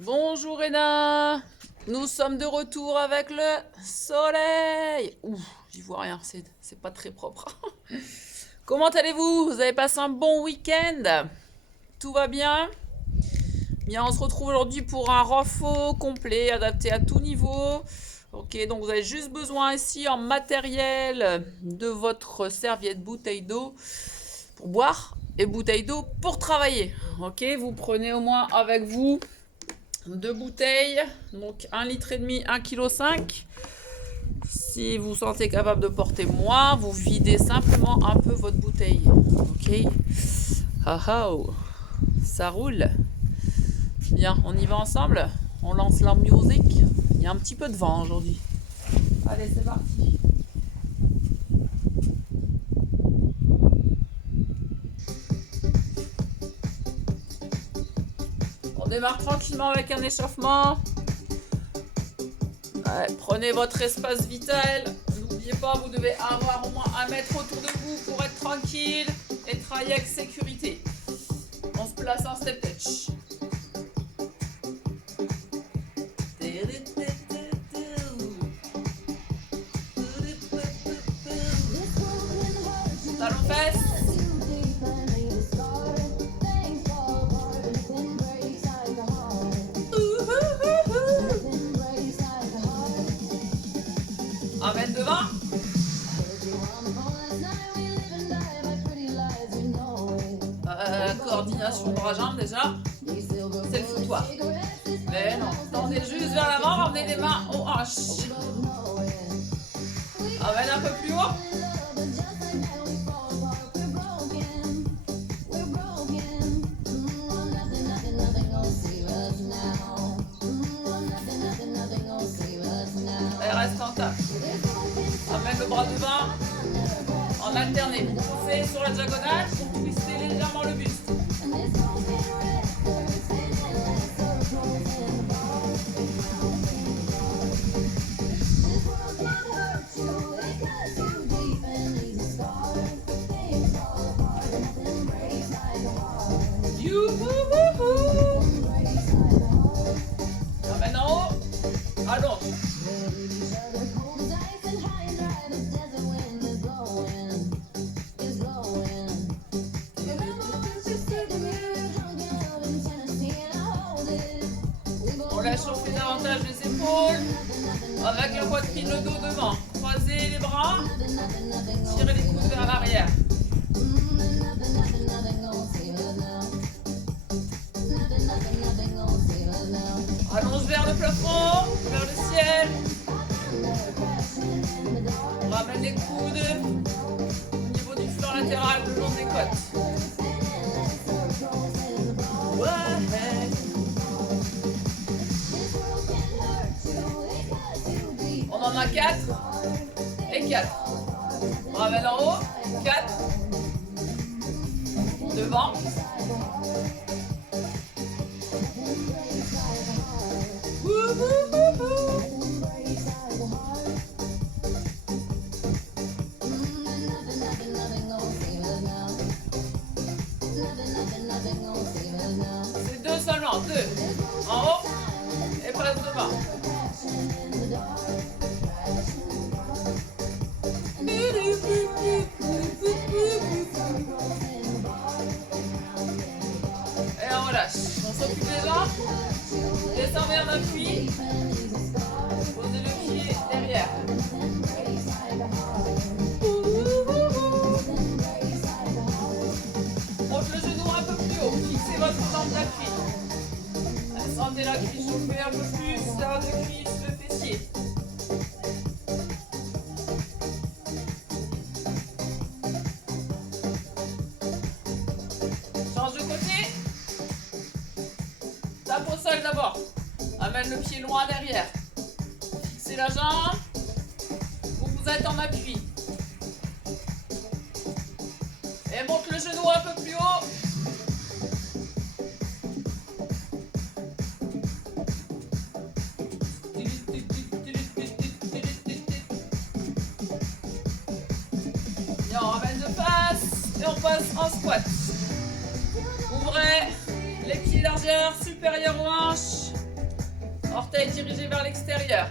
Bonjour Hénin, nous sommes de retour avec le soleil. Ouh, j'y vois rien, c'est pas très propre. Comment allez-vous? Vous avez passé un bon week-end? Tout va bien? Bien, on se retrouve aujourd'hui pour un refo complet, adapté à tout niveau. Ok, donc vous avez juste besoin ici en matériel de votre serviette bouteille d'eau pour boire et bouteille d'eau pour travailler. Ok, vous prenez au moins avec vous deux bouteilles, donc 1,5 litre, 1,5 kg. Si vous sentez capable de porter moins, vous videz simplement un peu votre bouteille. Ok. Ah ah, ça roule. Bien, on y va ensemble. On lance la musique. Il y a un petit peu de vent aujourd'hui. Allez, c'est parti. On démarre tranquillement avec un échauffement. Ouais, prenez votre espace vital. N'oubliez pas, vous devez avoir au moins 1 mètre autour de vous pour être tranquille et travailler avec sécurité. On se place en step touch. Talon fesse. Un mètre devant. Coordination bras-jambes déjà. C'est le foutoir. Mais non, tendez juste vers l'avant, ramenez les mains aux hanches. Ramène un peu plus haut. Et reste en table. Ramène le bras devant. En alterné. Poussez sur la diagonale pour twister légèrement le buste. Ramène en haut. Allonge. On laisse chauffer davantage les épaules. Avec la poitrine, le dos devant. Croisez les bras. Tirez les coudes vers l'arrière. Allonge vers le plafond, vers le ciel. Ramène les coudes au niveau du flanc latéral, le long des côtes. Ouais. On en a 4 et 4. On ramène en haut, 4. Devant. C'est 2 seulement, 2. En haut et presse devant. Et on relâche. On s'occupe des jambes. Descendez en appui. Posez le pied derrière. Monte le genou un peu plus haut. Fixez votre jambe d'appui. Sentez la cuisse chauffer un peu plus. La de cuisse, le fessier. Change de côté. Tape au sol d'abord. Amène le pied loin derrière. Fixez la jambe. Vous êtes en appui. Et monte le genou un peu plus haut. Bien, on ramène de face et on passe en squat. Ouvrez les pieds largeur supérieure aux hanches. Orteils dirigés vers l'extérieur.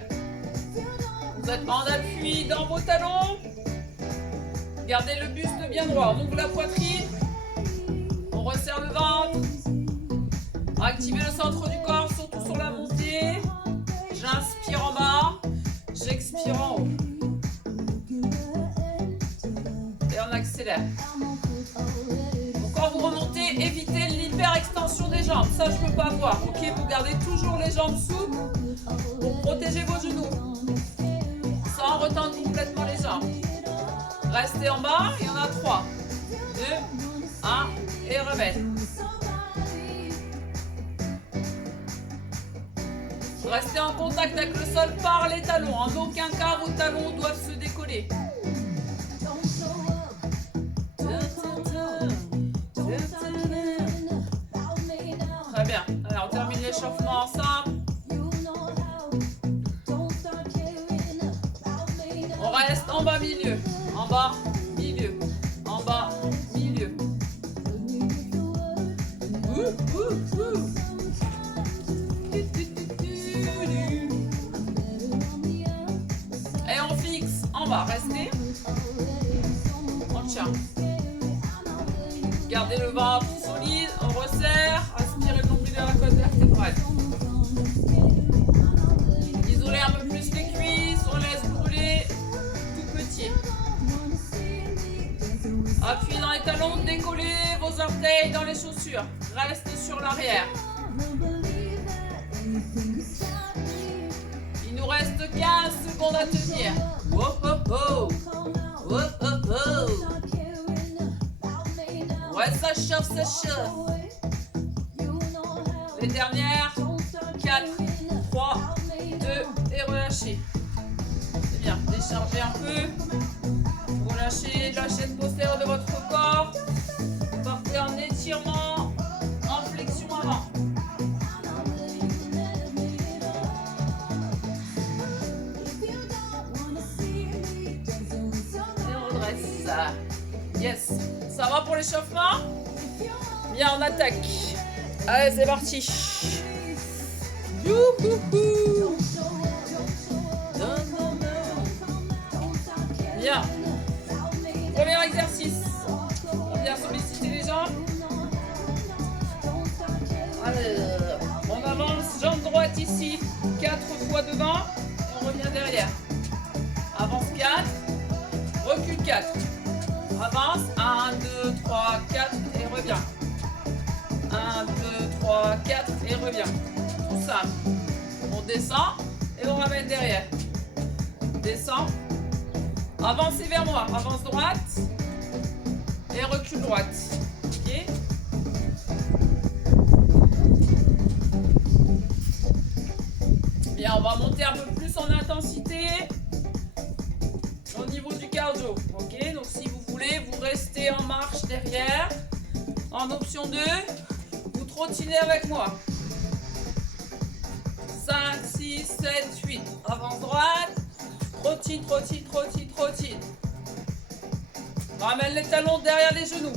Vous êtes en appui dans vos talons. Gardez le buste bien droit. On ouvre la poitrine. On resserre le ventre. Activez le centre du corps, surtout sur la montée. J'inspire en bas. J'expire en haut. Et on accélère. Quand vous remontez, évitez l'hyperextension des jambes. Ça, je ne peux pas voir. Ok, vous gardez toujours les jambes souples pour protéger vos genoux. Sans retendre complètement les jambes. Restez en bas. Il y en a 3, 2, 1 et remettre. Restez en contact avec le sol par les talons. En aucun cas, vos talons doivent se décoller. Très bien. Alors, on termine l'échauffement ensemble. On reste en bas, milieu. En bas, milieu. En bas, milieu. Et on fixe en bas. Restez. On tient. Gardez le ventre solide. On resserre. Aspirez le nombril de la colonne vertébrale. Isolez un peu plus les cuisses. On laisse brûler tout petit. Appuyez dans les talons. Décollez vos orteils dans les chaussures. Reste sur l'arrière. Il nous reste 15 secondes à tenir. Oh, oh, oh. Oh, oh, oh. Ouais, ça chauffe, ça chauffe. Les dernières. 4, 3, 2 et relâchez. C'est bien. Déchargez un peu. Relâchez la chaîne postérieure de votre corps. Partez en étirement, en flexion avant. Et on redresse. Yes. Ça va pour l'échauffement? Bien, on attaque. Allez, c'est parti. Youhouhou. Bien. Premier exercice. On vient solliciter les jambes. Alors, on avance, jambe droite ici. 4 fois devant. Et on revient derrière. Avance 4. Recule 4. Avance. 1, 2, 3, 4 et reviens. 1, 2, 3, 4 et reviens. Tout ça. On descend et on ramène derrière. Descend. Avancez vers moi. Avance droite. Et recule droite. Ok. Bien, on va monter un peu plus en intensité au niveau du cardio. Ok. Donc si vous voulez, vous restez en marche derrière. En option 2, vous trottinez avec moi. 5, 6, 7, 8. Avance droite. Trottine, trottine, trottine, trottine. Ramène les talons derrière les genoux.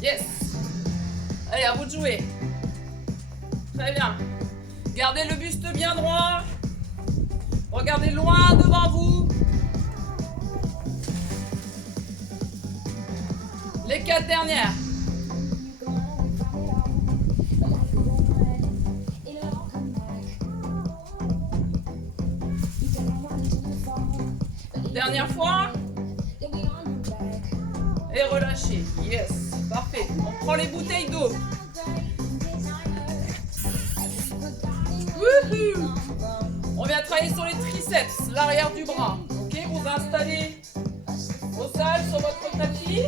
Yes. Allez, à vous de jouer. Très bien. Gardez le buste bien droit. Regardez loin devant vous. Les 4 dernières. Dernière fois. Et relâchez. Yes. Parfait. On prend les bouteilles d'eau. Wouhou. On vient travailler sur les triceps, l'arrière du bras. Ok, vous installez au sol sur votre tapis.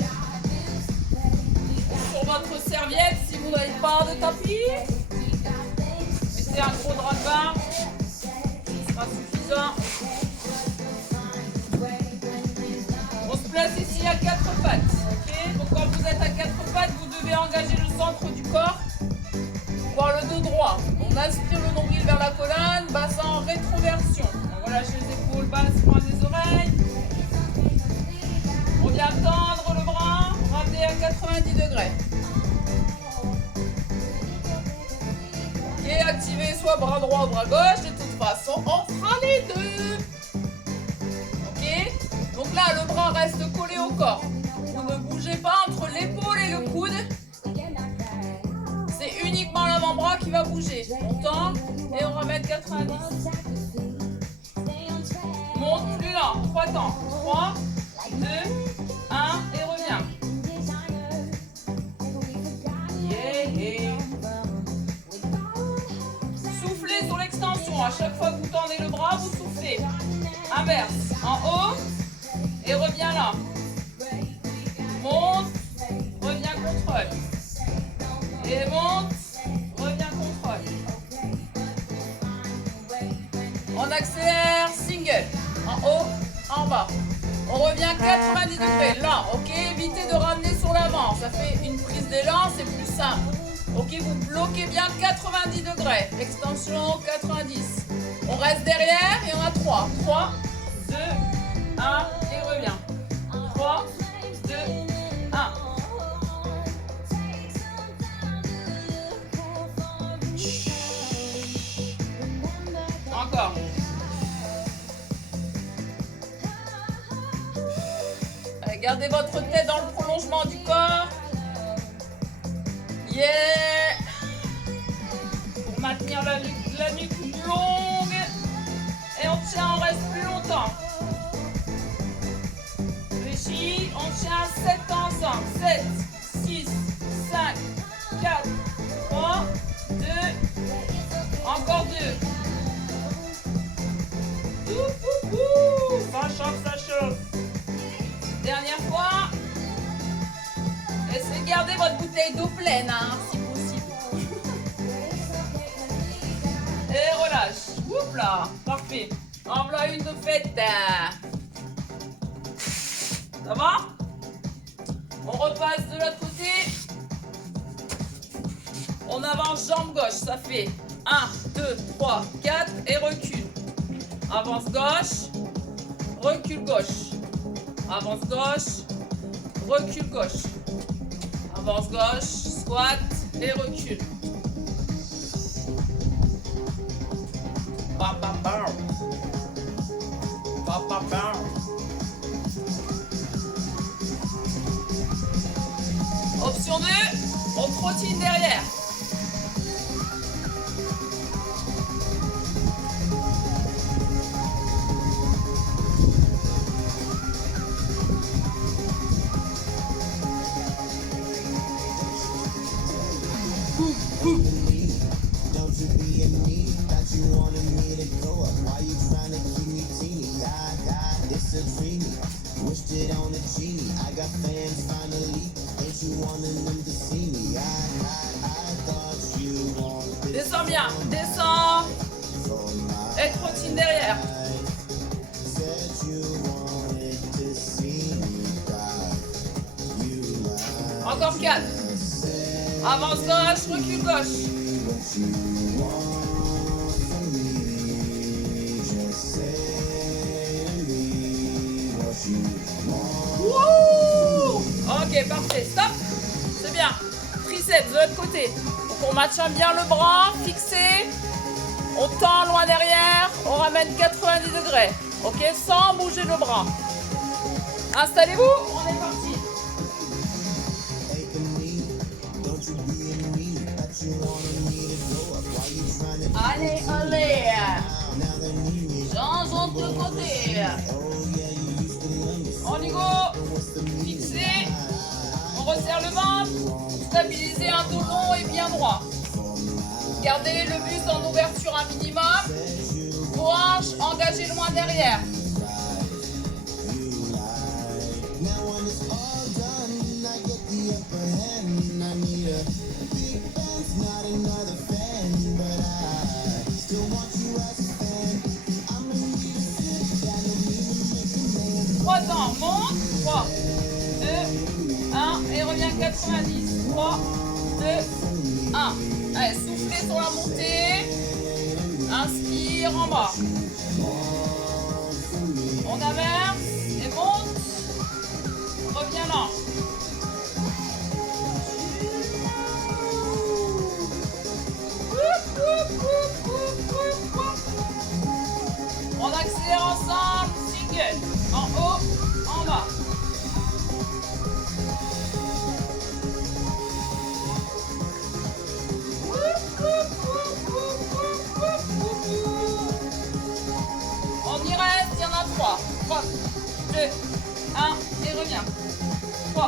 Sur votre serviette si vous n'avez pas de tapis. Mettez un gros drap de bain. Ce sera suffisant. On se place ici à 4 pattes. Okay, donc quand vous êtes à 4 pattes, vous devez engager le centre du corps. Voir le dos droit. On aspire le nombril vers la colonne, bassin en rétroversion. On relâche les épaules basses, loin des oreilles. On vient tendre le bras, ramener à 90 degrés. activer soit bras droit ou bras gauche. De toute façon, on fera les deux. Ok? Donc là, le bras reste collé au corps. Vous ne bougez pas entre l'épaule et le coude. C'est uniquement l'avant-bras qui va bouger. On tend et on ramène 90. Monte plus lent. 3 temps. 3, 2, 1 et reviens. Yeah. Soufflez sur l'extension. À chaque fois que vous tendez le bras, vous soufflez. Inverse. En haut et reviens là. Monte, reviens contrôle. Et monte, reviens contrôle. On accélère, single. En haut, en bas. On revient 90 degrés. Là, ok, évitez de ramener sur l'avant. Ça fait une prise d'élan, c'est plus simple. Ok, vous bloquez bien 90 degrés. Extension 90. On reste derrière et on a 3. 3, 2, 1 et reviens. 3, 2, 1. Encore. Allez, gardez votre tête dans le prolongement du corps. Yeah. Pour maintenir la nuque longue. Et on tient, on reste plus longtemps. Réfléchis, on tient 7 ensemble. 7, 6, 5, 4, 3, 2, encore 2. Ça chauffe, ça chauffe. Dernière fois. Essayez de garder votre bouteille d'eau pleine, hein, si possible. Et relâche. Oups là, parfait. En voilà une de faite. Ça va? On repasse de l'autre côté. On avance jambe gauche. Ça fait 1, 2, 3, 4 et recule. Avance gauche, recule gauche. Avance gauche, recule gauche. Avance gauche, squat et recule. Bam, bam, bam. Bam, bam, bam. Option 2, on trottine derrière. Descends bien, descends. Et trottine derrière. Encore 4. Avance gauche, recule gauche. Wouh! Ok, parfait. Stop. C'est bien. Triceps de l'autre côté. Donc on maintient bien le bras fixé. On tend loin derrière. On ramène 90 degrés. Ok, sans bouger le bras. Installez-vous. On est parti. Allez, allez. Changeons de côté. On y go. Fixé. On resserre le ventre. Stabilisez un dos long et bien droit. Gardez le buste en ouverture un minimum. Vos hanches engagées loin derrière. Temps, monte, 3, 2, 1, et reviens 90, 3, 2, 1. Allez, soufflez sur la montée, inspire en bas. On inverse et monte, reviens là.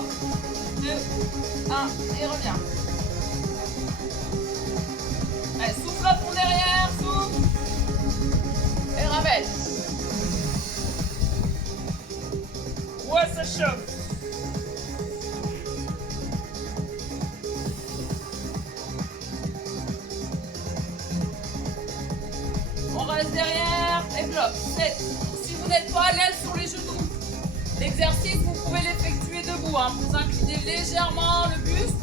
3, 2, 1, et reviens. Allez, souffle à fond derrière, souffle. Et ramène. Ouais, ça chauffe. On reste derrière et bloc. 7. Si vous n'êtes pas à l'aise sur les genoux, l'exercice, vous pouvez l'effectuer debout. Hein. Vous inclinez légèrement le buste.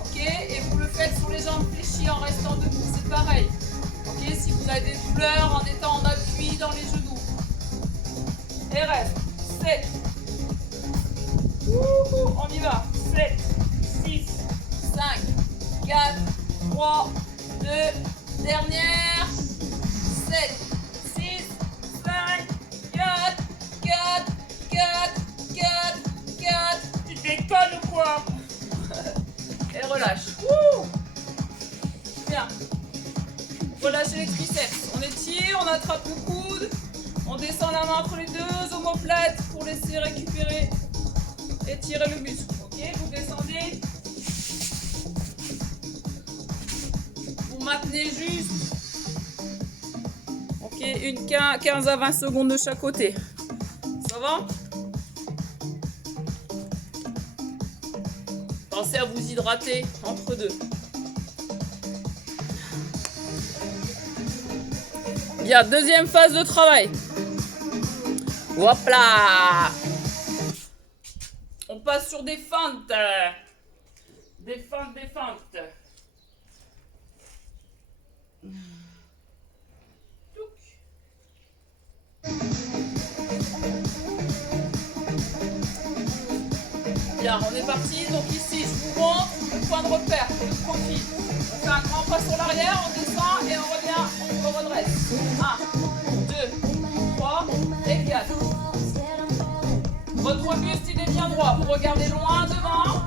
Ok. Et vous le faites sur les jambes fléchies en restant debout. C'est pareil. Ok. Si vous avez des douleurs en étant en appui dans les genoux. Et reste. 7. On y va. 7, 6, 5, 4, 3, 2, dernière. 7, 6, 5, 4, 4, 4, 4, 4. Tu déconnes ou quoi? Et relâche. Bien. Relâchez les triceps. On étire, on attrape le coude. On descend la main entre les deux omoplates pour laisser récupérer. Étirez le muscle, ok? Vous descendez. Vous maintenez juste. Ok, 15 à 20 secondes de chaque côté. Ça va? Pensez à vous hydrater entre deux. Bien, deuxième phase de travail. Hop là! On passe sur des feintes. Des feintes, des feintes. Bien, on est parti. Donc ici, je vous montre le point de repère, le profil. On fait un grand pas sur l'arrière, on descend et on revient, on redresse. 1, 2, 3 et 4. Votre buste, il est bien droit. Vous regardez loin devant,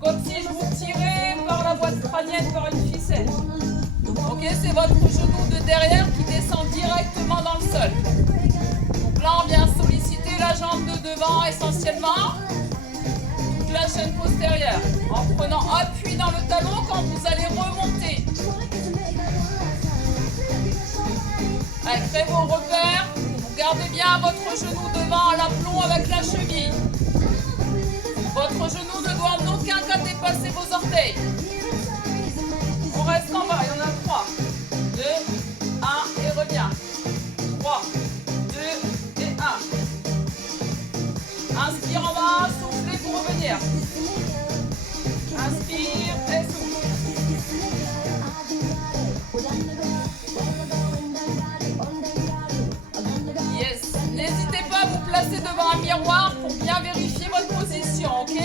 comme si je vous tirais par la boîte crânienne, par une ficelle. Ok, c'est votre genou de derrière qui descend directement dans le sol. Donc là, on vient solliciter la jambe de devant essentiellement, toute la chaîne postérieure, en prenant appui dans le talon quand vous allez remonter. Allez, créez vos repères. Gardez bien votre genou devant à l'aplomb avec la cheville. Votre genou ne doit en aucun cas dépasser vos orteils. On reste en bas, il y en a 3. 2, 1 et reviens. 3, 2 et 1. Inspire en bas, soufflez pour revenir. Inspire et souffle. N'hésitez pas à vous placer devant un miroir pour bien vérifier votre position, ok?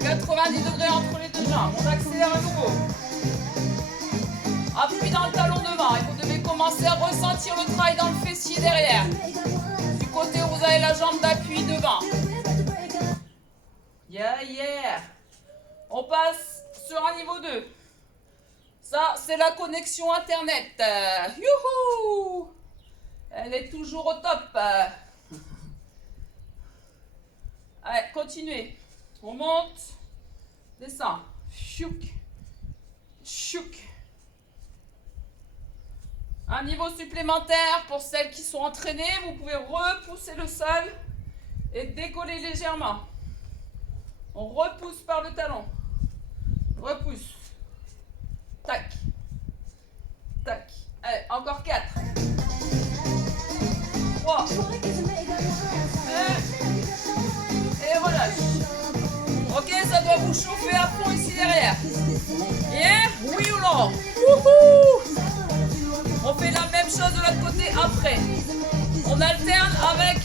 90 degrés entre les deux jambes. On accélère à nouveau. Appui dans le talon devant et vous devez commencer à ressentir le travail dans le fessier derrière. Du côté où vous avez la jambe d'appui devant. Yeah, yeah. On passe sur un niveau 2. Ça, c'est la connexion Internet. Youhou! Elle est toujours au top. Allez, continuez. On monte. Descend. Chouk. Chouk. Un niveau supplémentaire pour celles qui sont entraînées. Vous pouvez repousser le sol et décoller légèrement. On repousse par le talon. Repousse. Tac. Tac. Allez, encore 4. 3, 2, et relâche. Ok, ça doit vous chauffer à fond ici derrière. Yeah, oui ou non? Wouhou! On fait la même chose de l'autre côté après. On alterne avec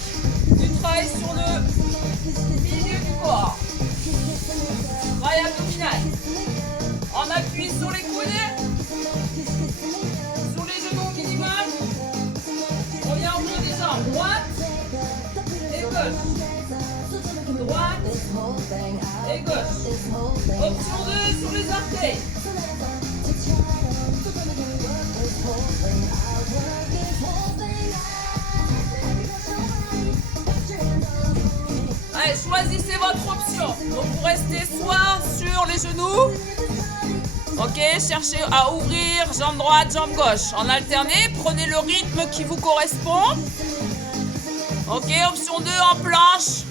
du travail sur le milieu du corps. Travail abdominal. On appuie sur les coudes, sur les genoux minimum. On vient au bout des jambes, droite et gauche. Droite et gauche. Option 2 sur les orteils. Allez, Allez, choisissez votre option. Donc vous restez soit sur les genoux. Ok, cherchez à ouvrir jambe droite, jambe gauche. En alterné, prenez le rythme qui vous correspond. Ok, option 2 en planche.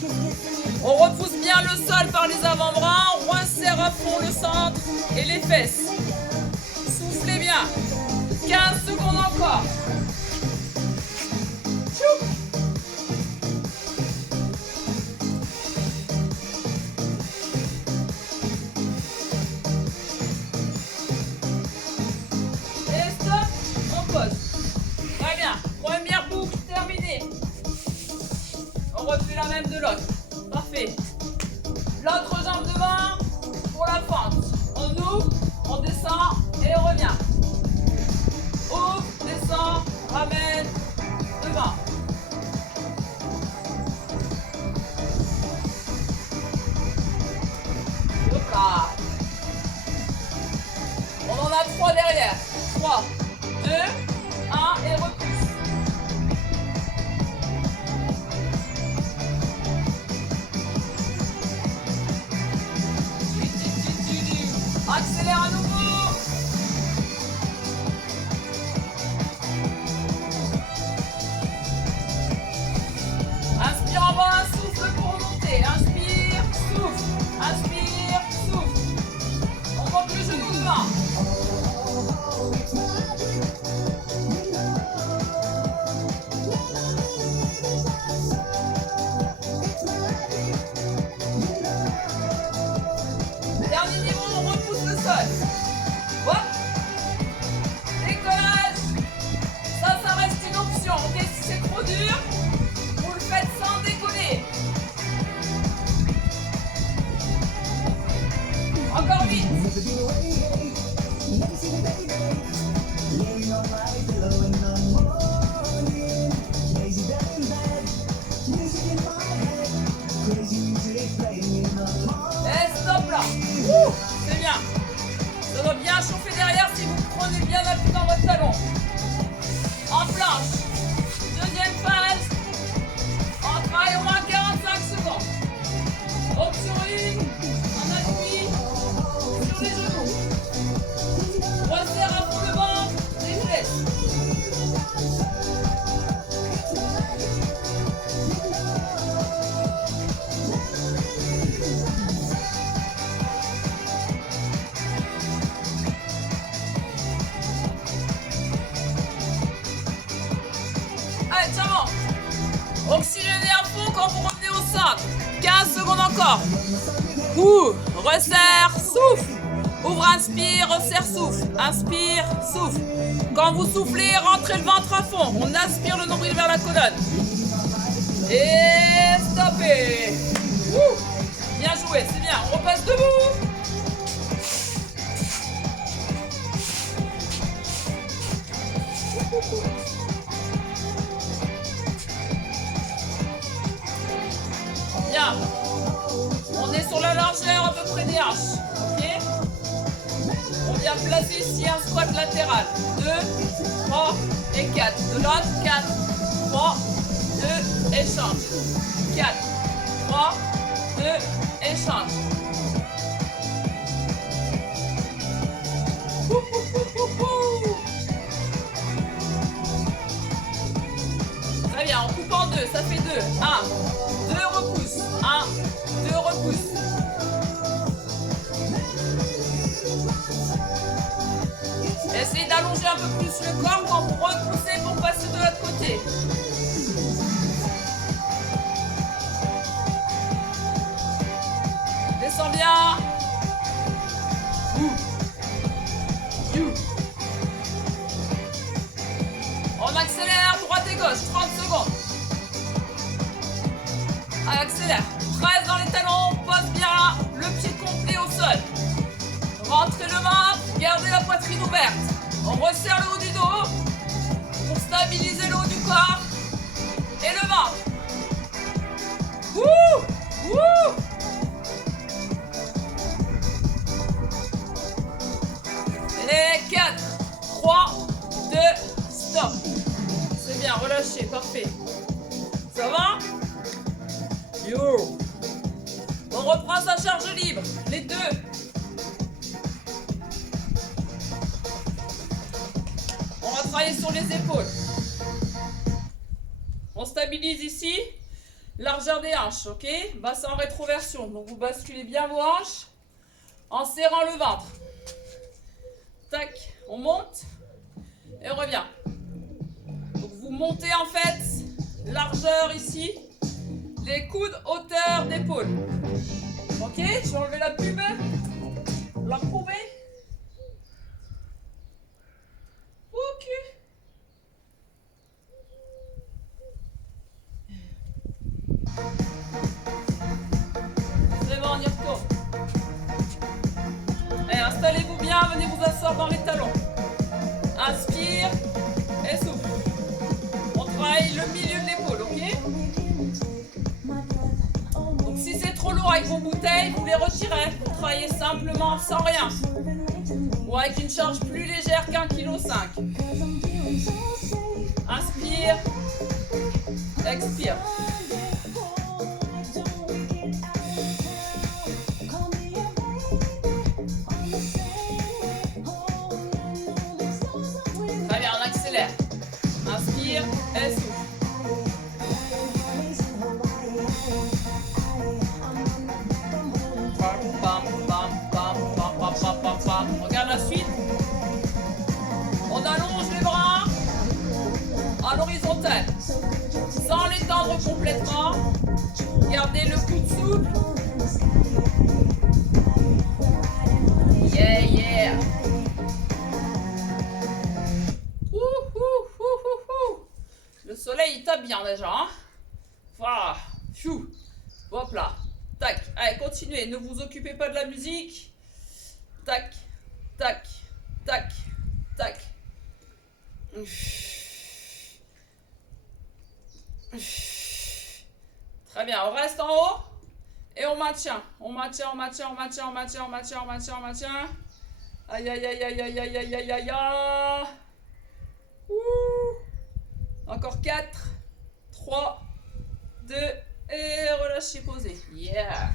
On repousse bien le sol par les avant-bras. On resserre à fond le centre et les fesses. Soufflez bien. 15 secondes encore. Tchou. Et stop, on pose. Très bien. Première boucle terminée. On refait la même de l'autre. Parfait. L'autre jambe devant pour la fente. On ouvre, on descend et on revient. Ouvre, descend, ramène, devant. Hop là. On en a 3 derrière. 3, 2, 1 et repousse. Accélère à nouveau. Inspire en bas, souffle pour remonter. Inspire, souffle. Inspire, souffle. On monte le genou devant. Dernier niveau, on repousse le sol. Hop. Décollage. Ça reste une option. Ok, si c'est trop dur, vous le faites sans décoller. Encore vite. Et stop là. C'est bien. Ça doit bien chauffer derrière si vous prenez bien appui dans votre talon. En planche. Deuxième phase. On travaille au moins 45 secondes. Option 1. En appui sur les genoux. Resserre à fond le ventre, les fesses. Allez, tiens bon. Oxygénez à fond quand vous revenez au centre. 15 secondes encore. Resserre, souffle. Ouvre, inspire, resserre, souffle. Inspire, souffle. Quand vous soufflez, rentrez le ventre à fond. On aspire le nombril vers la colonne. Et stoppez. Bien joué, c'est bien. On repasse debout. Bien. On est sur la largeur à peu près des hanches. Ok. On vient placer ici un squat latéral. 2, 3 et 4. De l'autre, 4, 3, 2, échange. 4, 3, 2, échange. Très bien, on coupe en 2, ça fait 2. 1, 2 repousses. 1, 2 repousses. Essayez d'allonger un peu plus le corps quand vous repoussez pour passer de l'autre côté. Descends bien. On accélère, droite et gauche, 30 secondes. Allez, accélère. Presse dans les talons, pose bien le pied complet au sol. Rentrez le ventre, gardez la poitrine ouverte. On resserre le haut du dos pour stabiliser le haut du corps et le ventre. Et 4, 3, 2, stop. C'est bien, relâchez, parfait. Ça va? Yo. reprend sa charge libre. Les deux. On va travailler sur les épaules. On stabilise ici. Largeur des hanches, ok? Bassin en rétroversion. Donc vous basculez bien vos hanches en serrant le ventre. Tac, on monte et on revient. Donc vous montez en fait, largeur ici, les coudes, hauteur d'épaule. Ok, je vais enlever la pub, la prouver. Ok. C'est bon, on y retourne. Allez, installez-vous bien, venez vous asseoir dans les talons. Inspire et souffle. On travaille le milieu de l'épaule, ok? Donc si c'est trop lourd avec vos bouteilles, vous les retirez. Vous travaillez simplement sans rien. Ou avec une charge plus légère qu'1,5 kg. Inspire, expire. Très bien, on accélère. Inspire et souffle. Regarde la suite. On allonge les bras à l'horizontale. Sans les tendre complètement. Gardez le coude souple. Yeah, yeah. Le soleil, il tape bien déjà. Hein, voilà. Pfiou. Hop là. Tac. Allez, continuez. Ne vous occupez pas de la musique. Tac. Tac. Tac. Tac. Très bien. On reste en haut. Et on maintient. On maintient, on maintient, on maintient, on maintient, on maintient, on maintient, on maintient. Aïe, aïe, aïe, aïe, aïe, aïe, aïe, aïe, aïe, aïe. Encore 4, 3, 2, et relâchez, posez. Yeah.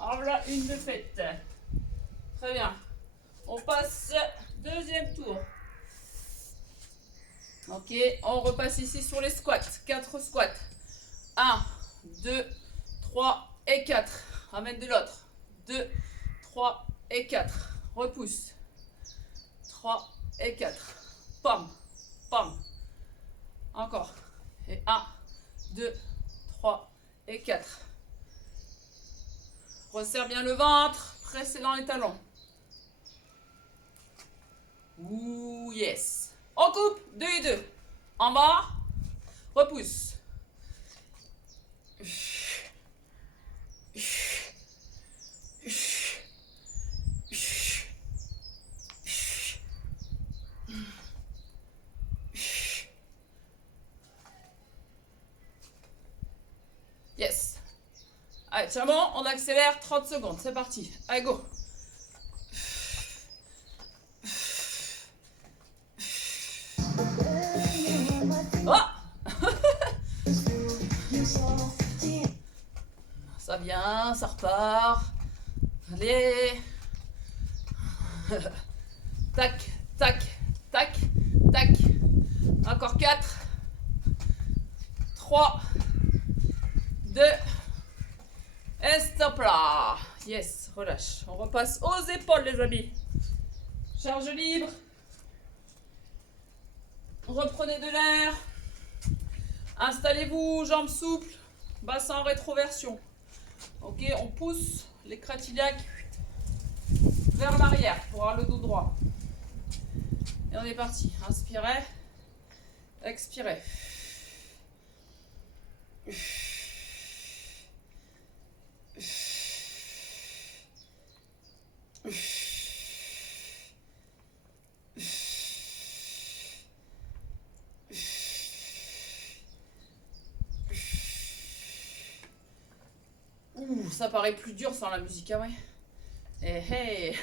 Alors voilà une de faite. Très bien. On passe deuxième tour. Ok, on repasse ici sur les squats. 4 squats. 1, 2, 3 et 4. Ramène de l'autre. 2, 3 et 4. Repousse. 3 et 4. Pam, pam. Encore. Et 1, 2, 3 et 4. Resserre bien le ventre. Pressez dans les talons. Ouh, yes. On coupe. 2 et 2. En bas. Repousse. Yes. Allez, tiens bon, on accélère 30 secondes. C'est parti. Allez, go. Oh. Ça vient, ça repart. Allez. Tac, tac, tac, tac. Encore 4, 3, 2, et stop là. Yes, relâche. On repasse aux épaules, les amis. Charge libre. Reprenez de l'air. Installez-vous, jambes souples. Bassin en rétroversion. Ok, on pousse les crêtes iliaques vers l'arrière pour avoir le dos droit. Et on est parti. Inspirez. Expirez. Ouh, ça paraît plus dur sans la musique, ah ouais. Eh hey.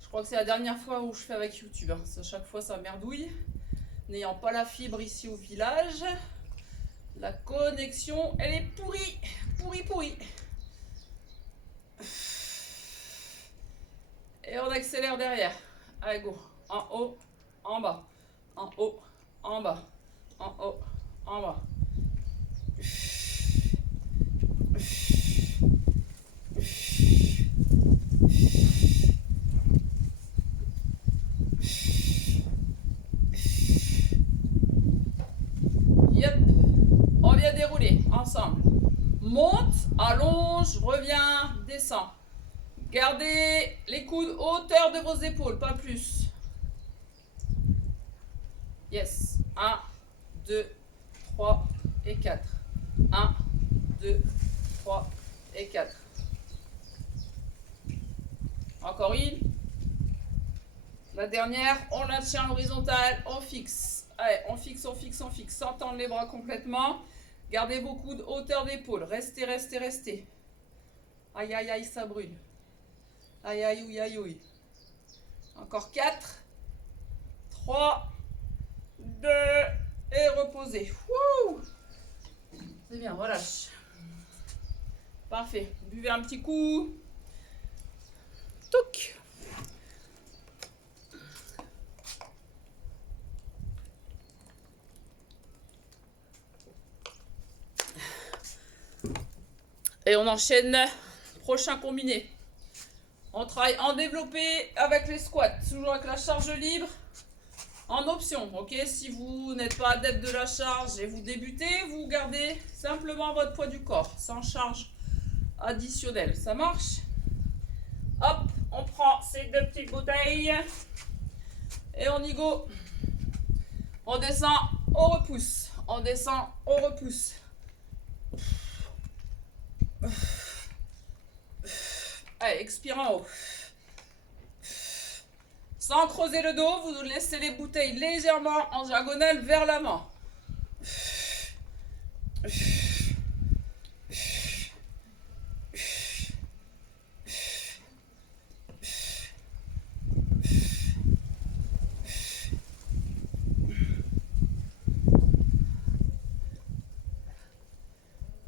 Je crois que c'est la dernière fois où je fais avec YouTube. Hein. À chaque fois, ça merdouille. N'ayant pas la fibre ici au village, la connexion, elle est pourrie. Pourrie. Et on accélère derrière. Allez, go. En haut, en bas. En haut, en bas. En haut, en bas. Yep. On vient dérouler ensemble. Monte, allonge, reviens, descend. Gardez les coudes hauteur de vos épaules, pas plus. Yes. 1, 2, 3 et 4. 1, 2, 3 et 4. Encore une. La dernière, on la tient horizontale, on fixe. Allez, on fixe. Sans tendre les bras complètement. Gardez vos coudes hauteur d'épaule. Restez. Aïe, ça brûle. Aïe. Encore 4, 3, 2, et reposez. Wouh! C'est bien, relâche. Parfait. Buvez un petit coup. Touc. Et on enchaîne. Prochain combiné. On travaille en développé avec les squats. Toujours avec la charge libre. En option, ok? Si vous n'êtes pas adepte de la charge et vous débutez, vous gardez simplement votre poids du corps, sans charge additionnelle. Ça marche? Hop, on prend ces 2 petites bouteilles et on y go. On descend, on repousse. On descend, on repousse. Allez, expire en haut. Sans creuser le dos, vous laissez les bouteilles légèrement en diagonale vers l'avant.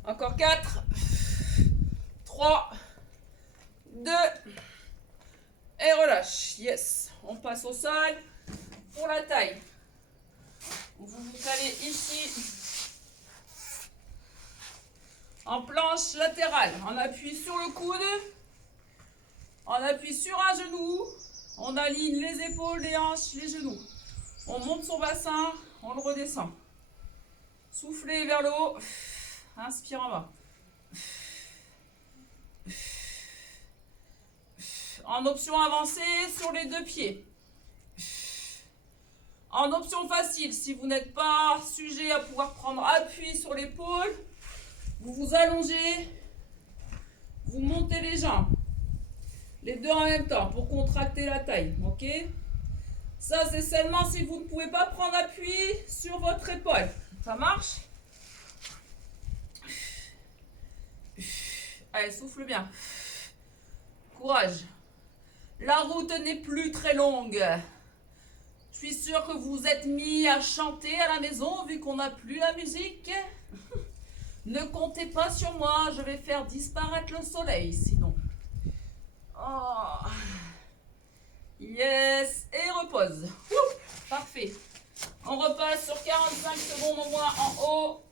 Encore 4, 3, 2, et relâche. Yes. On passe au sol pour la taille. Vous vous calez ici en planche latérale. On appuie sur le coude. On appuie sur un genou. On aligne les épaules, les hanches, les genoux. On monte son bassin. On le redescend. Soufflez vers le haut. Inspire en bas. En option avancée sur les 2 pieds. En option facile, si vous n'êtes pas sujet à pouvoir prendre appui sur l'épaule, vous vous allongez, vous montez les jambes. Les 2 en même temps pour contracter la taille, ok? Ça, c'est seulement si vous ne pouvez pas prendre appui sur votre épaule. Ça marche? Allez, souffle bien. Courage. La route n'est plus très longue. Je suis sûre que vous êtes mis à chanter à la maison vu qu'on n'a plus la musique. Ne comptez pas sur moi, je vais faire disparaître le soleil sinon. Oh. Yes, et repose. Parfait. On repasse sur 45 secondes au moins en haut.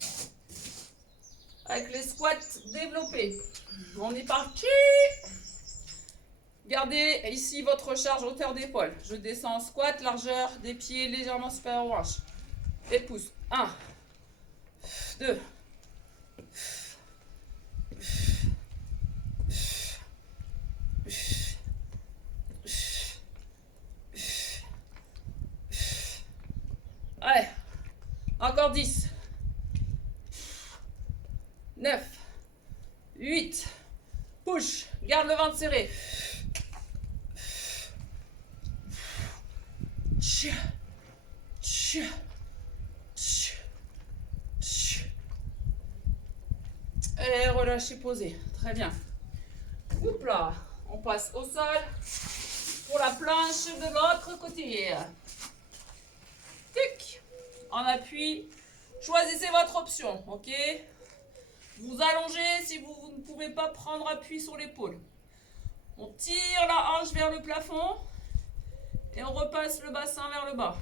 Avec les squats développés. On est parti. Gardez ici votre charge hauteur d'épaule. Je descends en squat, largeur des pieds légèrement supérieure aux hanches. Et pousse. 1, 2, 10, 9, 8, push, garde le ventre serré. Et relâchez, posez. Très bien. Oups là, on passe au sol pour la planche de l'autre côté. Tic. en appui. Choisissez votre option, ok? Vous allongez si vous ne pouvez pas prendre appui sur l'épaule. On tire la hanche vers le plafond et on repasse le bassin vers le bas.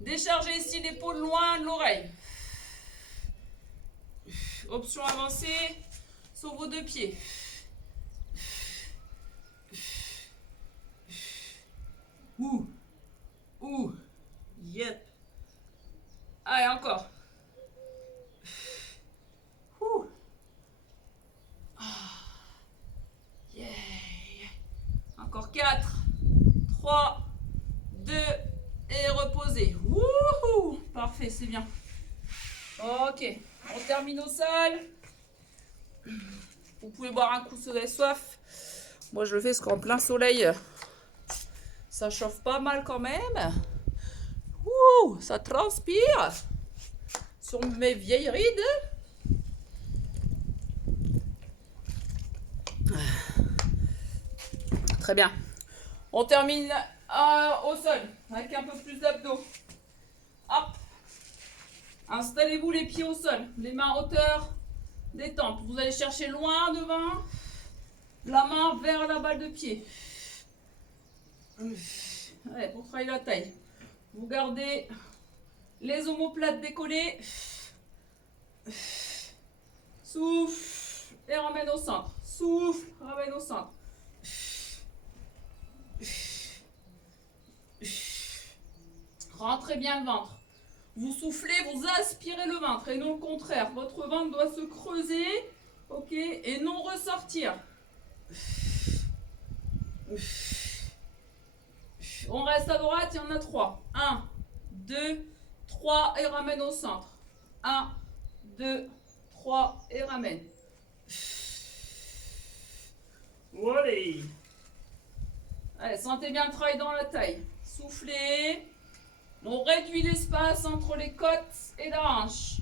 Déchargez ici l'épaule loin de l'oreille. Option avancée sur vos deux pieds. Yep. Allez, encore. Yeah. Encore 4, 3, 2 et reposez. Wouhou. Parfait, c'est bien. Ok, on termine au sol. Vous pouvez boire un coup si vous avez soif. Moi, je le fais parce qu'en plein soleil, ça chauffe pas mal quand même. Ouh, ça transpire sur mes vieilles rides. Très bien. On termine au sol avec un peu plus d'abdos. Hop. Installez-vous les pieds au sol, les mains à hauteur des tempes. Vous allez chercher loin devant, la main vers la balle de pied. Ouais, pour travailler la taille. Vous gardez les omoplates décollées. Souffle et ramène au centre. Souffle, ramène au centre. Rentrez bien le ventre. Vous soufflez, vous aspirez le ventre et non le contraire. Votre ventre doit se creuser, ok, et non ressortir. On reste à droite, il y en a 3. 1, 2, 3 et ramène au centre. 1, 2, 3 et ramène. Allez. Allez, sentez bien le travail dans la taille. Soufflez. On réduit l'espace entre les côtes et la hanche.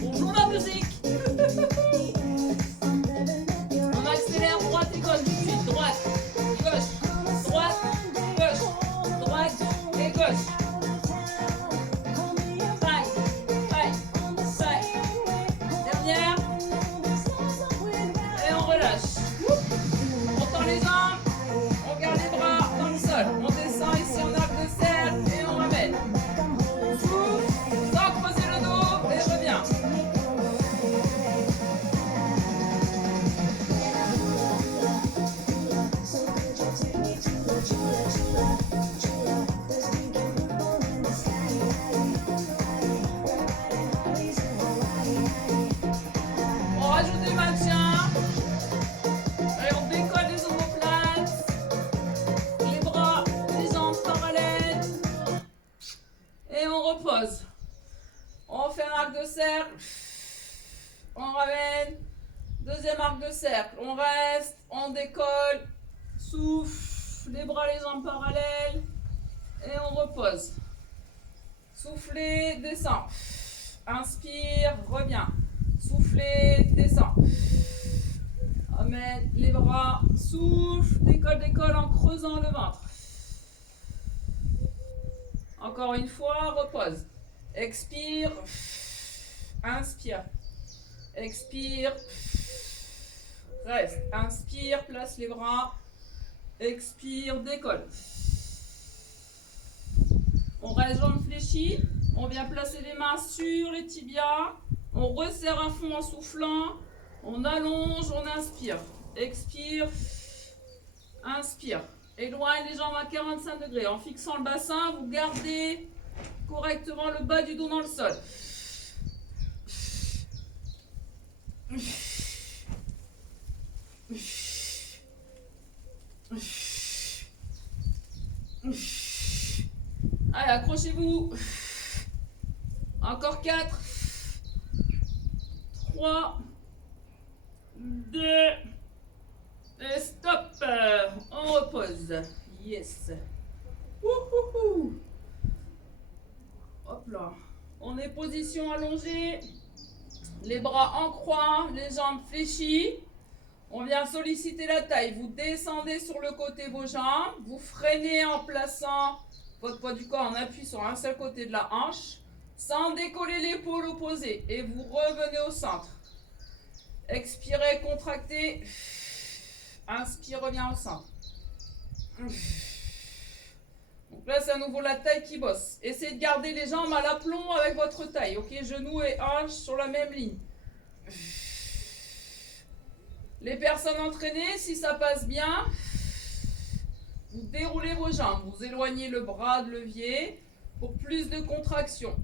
Bonjour la musique. On accélère droite et gauche. Puis droite, gauche, droite, gauche, droite et gauche. Dernière. Et on relâche. On tend les jambes. On garde les bras dans le sol. On descend ici en arc de cercle et on ramène. Souffle, sans creuser le dos et reviens. On rajoute du maintien. Allez, on décolle les omoplates. Les bras, les jambes parallèles. Et on repose. On fait un arc de cercle. On ramène. Deuxième arc de cercle. On reste. On décolle. Souffle. Les bras, les jambes parallèles. Et on repose. Soufflez, descend. Inspire, reviens. Soufflez, descend. Ramène les bras. Souffle, décolle, décolle en creusant le ventre. Encore une fois, repose. Expire. Inspire. Expire. Reste. Inspire, place les bras. Expire, décolle. On reste jambes fléchies. On vient placer les mains sur les tibias. On resserre à fond en soufflant. On allonge, on inspire. Expire. Inspire. Éloigne les jambes à 45 degrés. En fixant le bassin, vous gardez correctement le bas du dos dans le sol. Allez, accrochez-vous. Encore 4, 3, 2, et stop. On repose. Yes. Wouhou. Hop là. On est position allongée. Les bras en croix, les jambes fléchies. On vient solliciter la taille. Vous descendez sur le côté vos jambes. Vous freinez en plaçant votre poids du corps en appui sur un seul côté de la hanche. Sans décoller l'épaule opposée. Et vous revenez au centre. Expirez, contractez. Inspire, reviens au centre. Donc là, c'est à nouveau la taille qui bosse. Essayez de garder les jambes à l'aplomb avec votre taille. Ok, genoux et hanches sur la même ligne. Les personnes entraînées, si ça passe bien, vous déroulez vos jambes. Vous éloignez le bras de levier pour plus de contraction.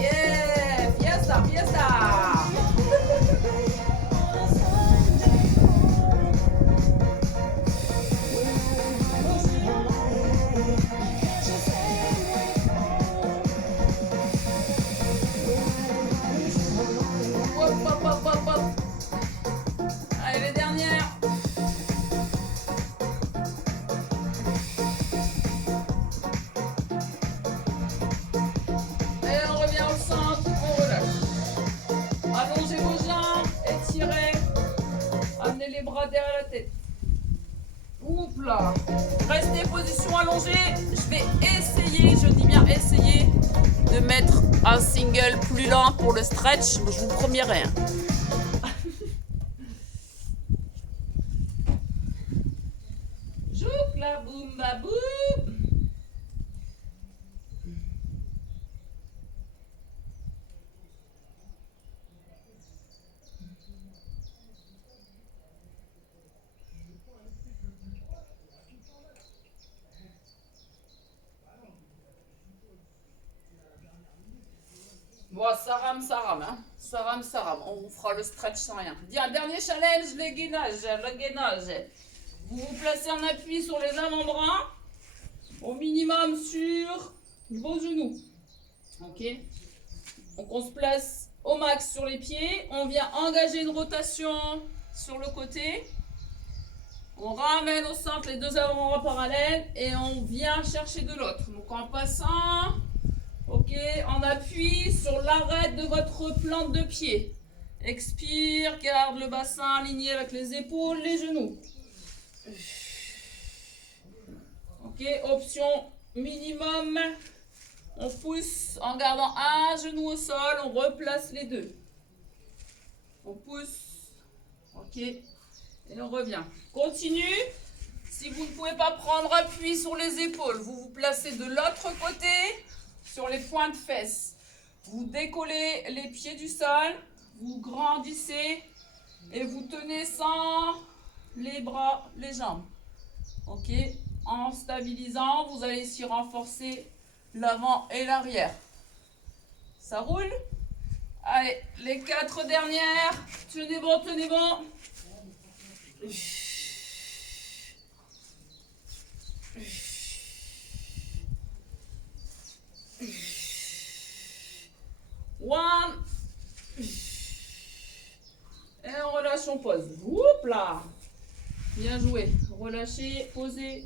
Yeah, fiesta, fiesta. Hop, hop, hop, hop, hop. Allez, les dernières. Et on revient au centre, on relâche. Allongez vos jambes, étirez. Amenez les bras derrière la tête. Oups là. Restez position allongée. Je vais essayer, je dis bien essayer, de mettre un single plus lent pour le stretch. Je vous promets rien. Jouk la boum babou. Bon, ça rame, hein. Ça rame. On fera le stretch sans rien. Dernier challenge, le gainage. Vous vous placez en appui sur les avant-bras, au minimum sur vos genoux. Ok. Donc on se place au max sur les pieds. On vient engager une rotation sur le côté. On ramène au centre les deux avant-bras parallèles et on vient chercher de l'autre. Donc en passant... Ok, on appuie sur l'arête de votre plante de pied. Expire, garde le bassin aligné avec les épaules, les genoux. Ok, option minimum. On pousse en gardant un genou au sol, on replace les deux. On pousse. Ok, et on revient. Continue. Si vous ne pouvez pas prendre appui sur les épaules, vous vous placez de l'autre côté. Sur les points de fesses, vous décollez les pieds du sol, vous grandissez et vous tenez sans les bras, les jambes. Ok, en stabilisant, vous allez ici renforcer l'avant et l'arrière. Ça roule? Allez, les 4 dernières. Tenez bon, tenez bon. One. Et on relâche, on pose. Oups là. Bien joué. Relâchez, posez.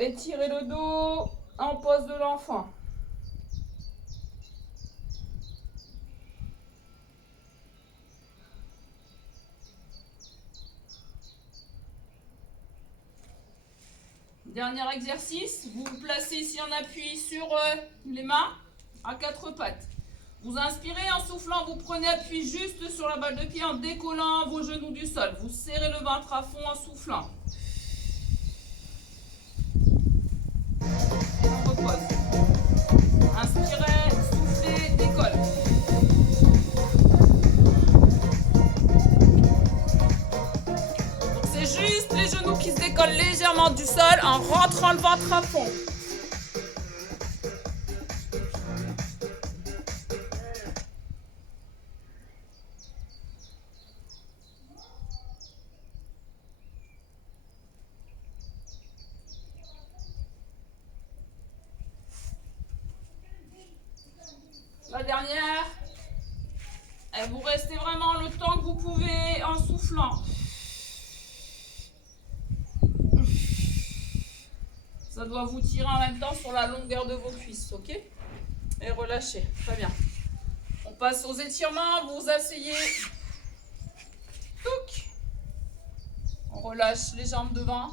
Étirez le dos en pose de l'enfant. Dernier exercice. Vous vous placez ici en appui sur les mains à 4 pattes. Vous inspirez en soufflant, vous prenez appui juste sur la balle de pied en décollant vos genoux du sol. Vous serrez le ventre à fond en soufflant. On repose. Inspirez, soufflez, décolle. Donc c'est juste les genoux qui se décollent légèrement du sol en rentrant le ventre à fond. vous pouvez en soufflant. Ça doit vous tirer en même temps sur la longueur de vos cuisses, ok? Et relâchez, très bien. On passe aux étirements, vous vous asseyez. Touc. On relâche les jambes devant.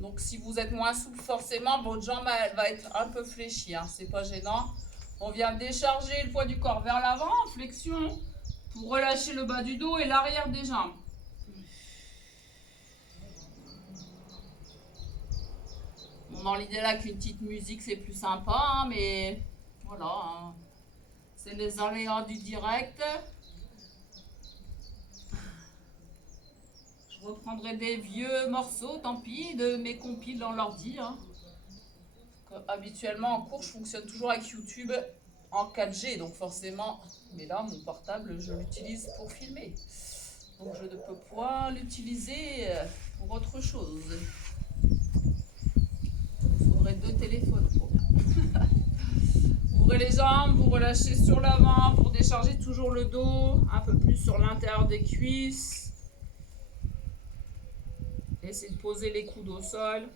Donc si vous êtes moins souple, forcément, votre jambe elle va être un peu fléchie, hein. C'est pas gênant. On vient décharger le poids du corps vers l'avant, en flexion, pour relâcher le bas du dos et l'arrière des jambes. Bon, dans l'idée là qu'une petite musique c'est plus sympa, hein, mais voilà, hein. C'est les aléas du direct. Je reprendrai des vieux morceaux, tant pis, de mes compiles dans l'ordi, hein. Habituellement en cours je fonctionne toujours avec YouTube en 4G, donc forcément, mais là mon portable je l'utilise pour filmer, donc je ne peux pas l'utiliser pour autre chose. Il faudrait 2 téléphones pour bien. Ouvrez les jambes, vous relâchez sur l'avant pour décharger toujours le dos, un peu plus sur l'intérieur des cuisses. Essayez de poser les coudes au sol.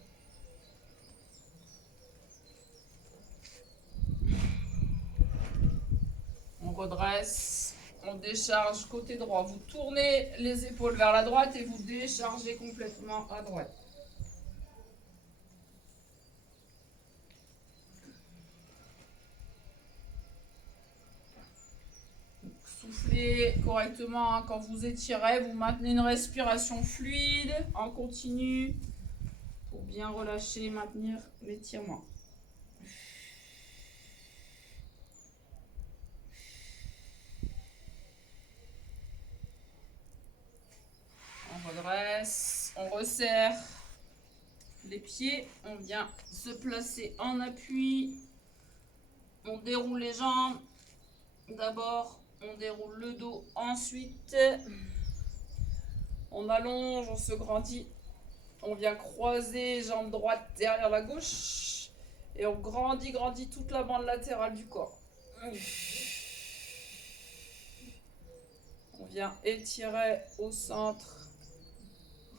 On redresse, on décharge côté droit. Vous tournez les épaules vers la droite et vous déchargez complètement à droite. Soufflez correctement, hein. Quand vous étirez, vous maintenez une respiration fluide en continu pour bien relâcher et maintenir l'étirement. On redresse, on resserre les pieds, on vient se placer en appui, on déroule les jambes, d'abord on déroule le dos, ensuite on allonge, on se grandit, on vient croiser jambe droite derrière la gauche et on grandit toute la bande latérale du corps. On vient étirer au centre.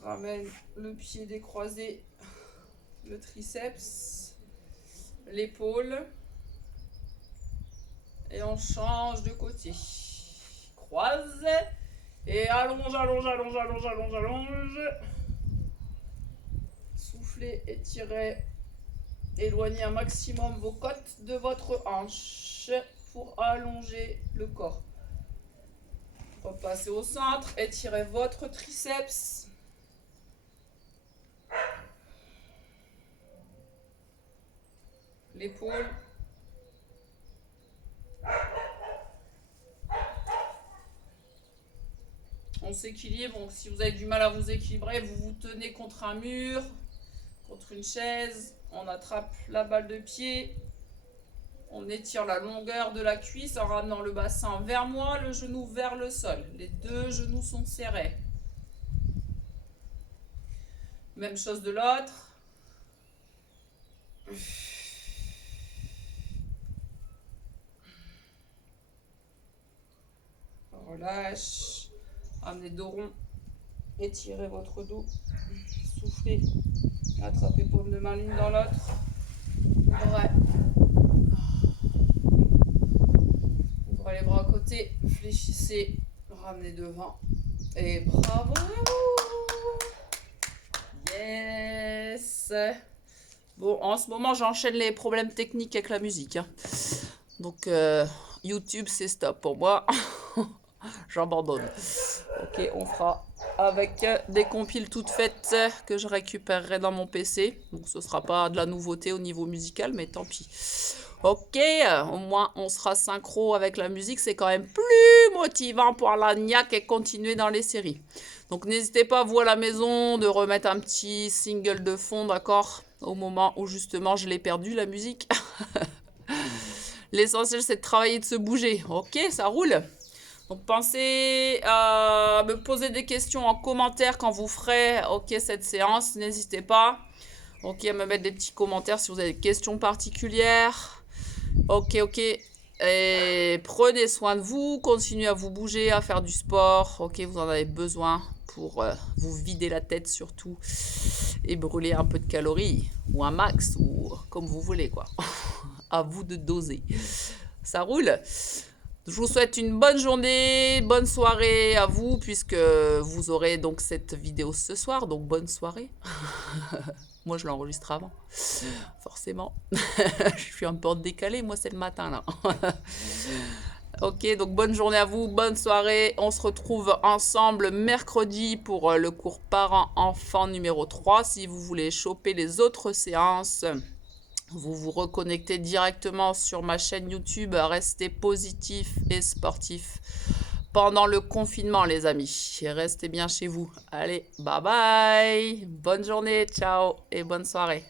Ramène le pied décroisé, le triceps, l'épaule. Et on change de côté. Croise. Et allonge, allonge, allonge, allonge, allonge, allonge. Soufflez, étirez. Éloignez un maximum vos côtes de votre hanche pour allonger le corps. Repassez au centre, étirez votre triceps. L'épaule. On s'équilibre, donc si vous avez du mal à vous équilibrer, vous vous tenez contre un mur, contre une chaise, on attrape la balle de pied, on étire la longueur de la cuisse en ramenant le bassin vers moi, le genou vers le sol. Les 2 genoux sont serrés. Même chose de l'autre. Relâche. Amenez dos rond. Étirez votre dos. Soufflez. Attrapez paume de main l'une dans l'autre. Ouvrez. Ouvrez les bras à côté. Fléchissez. Ramenez devant. Et bravo. Yes. Bon, en ce moment, j'enchaîne les problèmes techniques avec la musique, hein. Donc, YouTube, c'est stop pour moi. J'abandonne. Ok, on fera avec des compiles toutes faites que je récupérerai dans mon PC. Donc, ce sera pas de la nouveauté au niveau musical, mais tant pis. Ok, au moins, on sera synchro avec la musique. C'est quand même plus motivant pour la niaque et continuer dans les séries. Donc, n'hésitez pas, vous à la maison, de remettre un petit single de fond, d'accord? Au moment où, justement, je l'ai perdu, la musique. L'essentiel, c'est de travailler, de se bouger. Ok, ça roule. Donc, pensez à me poser des questions en commentaire quand vous ferez cette séance. N'hésitez pas. Ok, à me mettre des petits commentaires si vous avez des questions particulières. Ok. Et prenez soin de vous, continuez à vous bouger, à faire du sport. Ok, vous en avez besoin pour vous vider la tête surtout et brûler un peu de calories ou un max ou comme vous voulez quoi. À vous de doser. Ça roule. Je vous souhaite une bonne journée, bonne soirée à vous puisque vous aurez donc cette vidéo ce soir, donc bonne soirée. Moi je l'enregistre avant, forcément. Je suis un peu en décalé, moi c'est le matin là. Ok, donc bonne journée à vous, bonne soirée. On se retrouve ensemble mercredi pour le cours parents-enfants numéro 3. Si vous voulez choper les autres séances, vous vous reconnectez directement sur ma chaîne YouTube. Restez positif et sportif pendant le confinement, les amis. Restez bien chez vous. Allez, bye bye. Bonne journée, ciao et bonne soirée.